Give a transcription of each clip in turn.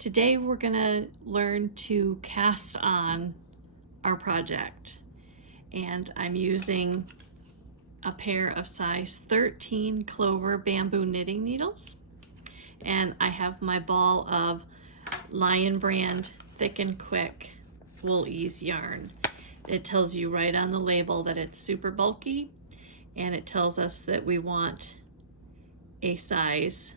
Today we're gonna learn to cast on our project, and I'm using a pair of size 13 Clover bamboo knitting needles, and I have my ball of Lion Brand Thick and Quick Wool Ease yarn. It tells you right on the label that it's super bulky, and it tells us that we want a size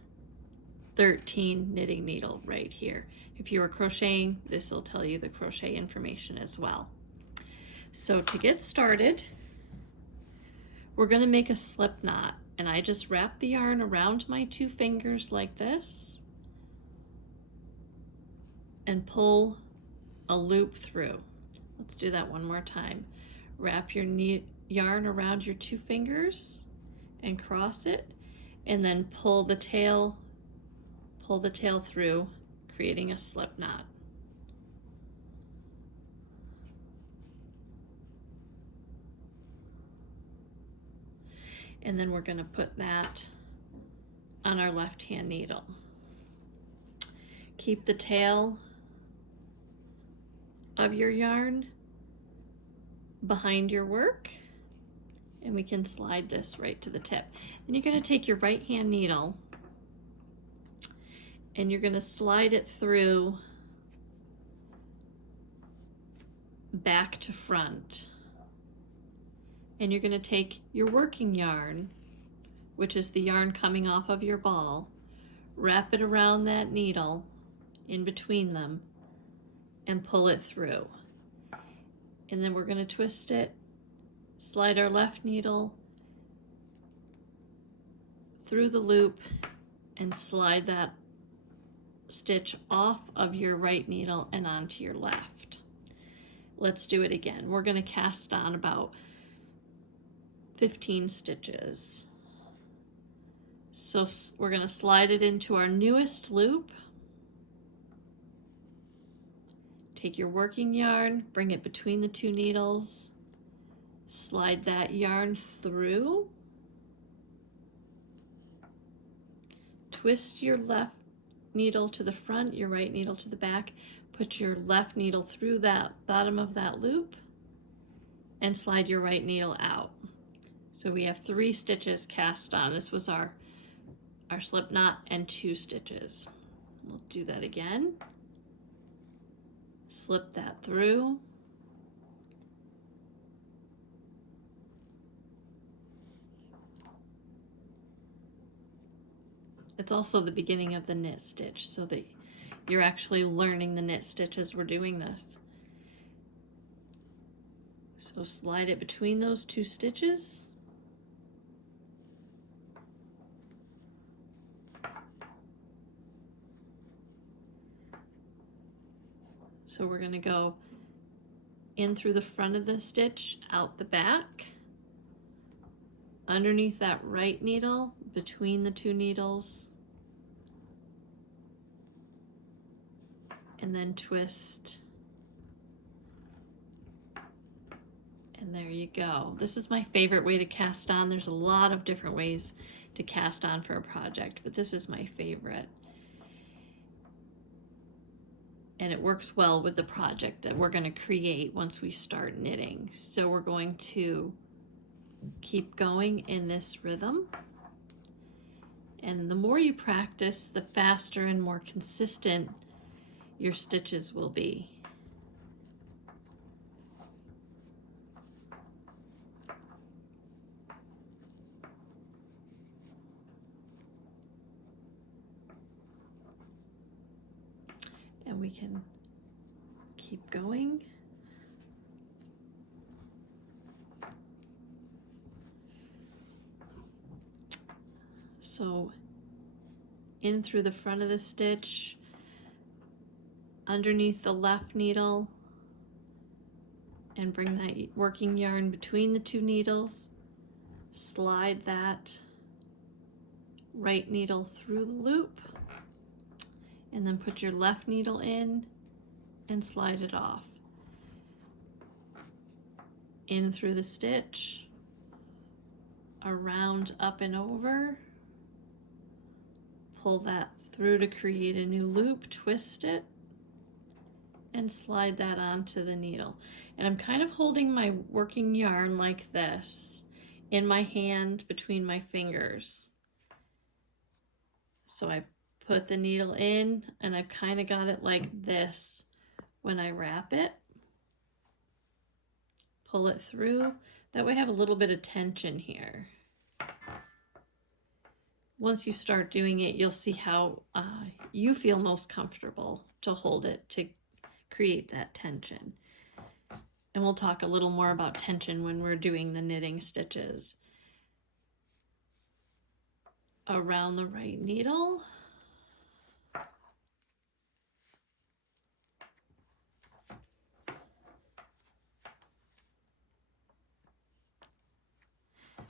13 knitting needle right here. If you are crocheting, this will tell you the crochet information as well. So to get started, we're going to make a slip knot, and I just wrap the yarn around my two fingers like this and pull a loop through. Let's do that one more time. Wrap your yarn around your two fingers and cross it, and then pull the tail through, creating a slip knot. And then we're going to put that on our left hand needle. Keep the tail of your yarn behind your work, and we can slide this right to the tip. Then you're going to take your right hand needle and you're going to slide it through back to front. And you're going to take your working yarn, which is the yarn coming off of your ball, wrap it around that needle in between them and pull it through. And then we're going to twist it, slide our left needle through the loop and slide that stitch off of your right needle and onto your left. Let's do it again. We're going to cast on about 15 stitches. So we're going to slide it into our newest loop. Take your working yarn, bring it between the two needles, slide that yarn through, twist your left needle to the front, your right needle to the back, put your left needle through that bottom of that loop, and slide your right needle out. So we have 3 stitches cast on. This was our slip knot and 2 stitches. We'll do that again. Slip that through. It's also the beginning of the knit stitch, so that you're actually learning the knit stitch as we're doing this. So slide it between those 2 stitches. So we're going to go in through the front of the stitch, out the back, underneath that right needle, between the 2 needles, and then twist. And there you go. This is my favorite way to cast on. There's a lot of different ways to cast on for a project, but this is my favorite. And it works well with the project that we're going to create once we start knitting. So we're going to keep going in this rhythm. And the more you practice, the faster and more consistent your stitches will be. And we can keep going. So in through the front of the stitch, underneath the left needle, and bring that working yarn between the 2 needles, slide that right needle through the loop, and then put your left needle in and slide it off. In through the stitch, around, up and over, pull that through to create a new loop, twist it, and slide that onto the needle. And I'm kind of holding my working yarn like this in my hand between my fingers. So I put the needle in and I've kind of got it like this when I wrap it. Pull it through. That way I have a little bit of tension here. Once you start doing it, you'll see how you feel most comfortable to hold it to create that tension. And we'll talk a little more about tension when we're doing the knitting stitches. Around the right needle.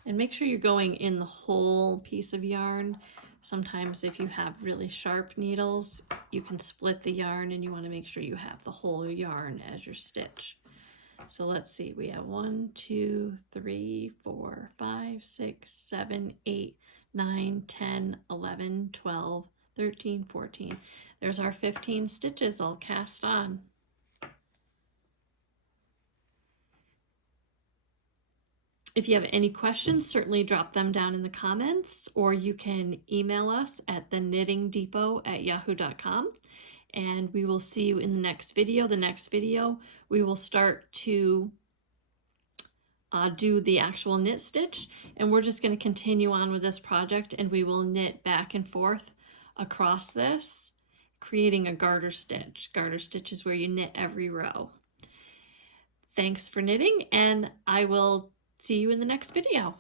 And make sure you're going in the whole piece of yarn. Sometimes if you have really sharp needles, you can split the yarn and you want to make sure you have the whole yarn as your stitch. So let's see, we have 1, 2, 3, 4, 5, 6, 7, 8, 9, 10, 11, 12, 13, 14. There's our 15 stitches all cast on. If you have any questions, certainly drop them down in the comments, or you can email us at theknittingdepot@yahoo.com, and we will see you in the next video. The next video, we will start to do the actual knit stitch, and we're just going to continue on with this project, and we will knit back and forth across this, creating a garter stitch. Garter stitch is where you knit every row. Thanks for knitting, and I will see you in the next video.